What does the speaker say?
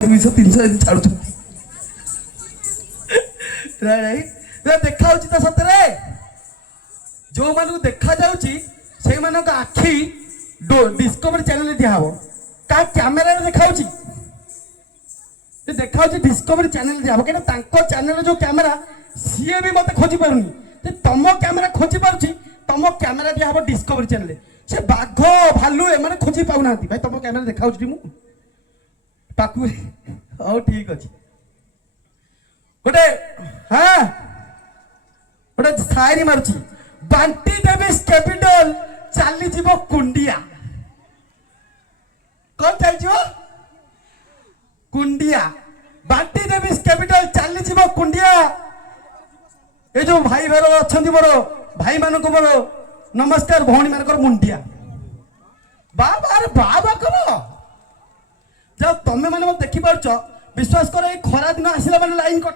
200 300 ଛାଡୁଛନ୍ତି ଦେଖା ହଉଛି ତ ସତରେ ଯୋଉମାନଙ୍କୁ ଦେଖା ଯାଉଛି ସେଇମାନଙ୍କ ଆଖି ଡିସ୍କଭରି ଚ୍ୟାନେଲ ଦିଆହବ କାହା କ୍ୟାମେରାରେ ଦେଖାଉଛି ଦେଖାଉଛି ଡିସ୍କଭରି ଚ୍ୟାନେଲ ଦିଆହବ କାହିଁକିନା ତାଙ୍କ ଚ୍ୟାନେଲ ଯୋଉ କ୍ୟାମେରା ସିଏ ବି ମତେ ଖୋଜି ପାରୁନି ତମ କ୍ୟାମେରା ଖୋଜି ପାରୁଛି ତମ କ୍ୟାମେରା ଦିଆହବ ଡିସ୍କଭରି ଚ୍ୟାନେଲ ସେ ବାଘ ଭାଲୁ ଏମାନେ ଖୋଜି ପାଉନାହାନ୍ତି ଭାଇ ତମ କ୍ୟାମେରା ଦେଖାଉଛି ମୁଁ ପାଖୁ ହଉ ଠିକ ଅଛି ଗୋଟେ ହଁ ଗୋଟେ ସାଇରି ମାରୁଛି ବାଣ୍ଟି ଦେବି କ୍ୟାପିଟାଲ ଚାଲିଯିବ କୁଣ୍ଡିଆ କଣ ଚାଲିଯିବ କୁଣ୍ଡିଆ ବାଣ୍ଟି ଦେବି କ୍ୟାପିଟାଲ ଚାଲିଯିବ କୁଣ୍ଡିଆ ଏ ଯୋଉ ଭାଇ ଭାଇ ଅଛନ୍ତି ମୋର ଭାଇ ମାନଙ୍କୁ ମୋର ନମସ୍କାର ଭଉଣୀ ମାନଙ୍କର ମୁଣ୍ଡିଆ ବାବା କର ଯାଅ ତମେ ମାନେ ଦେଖିପାରୁଛ ବିଶ୍ୱାସ କର ଏଇ ଖରା ଦିନ ଆସିଲା ମାନେ ଲାଇନ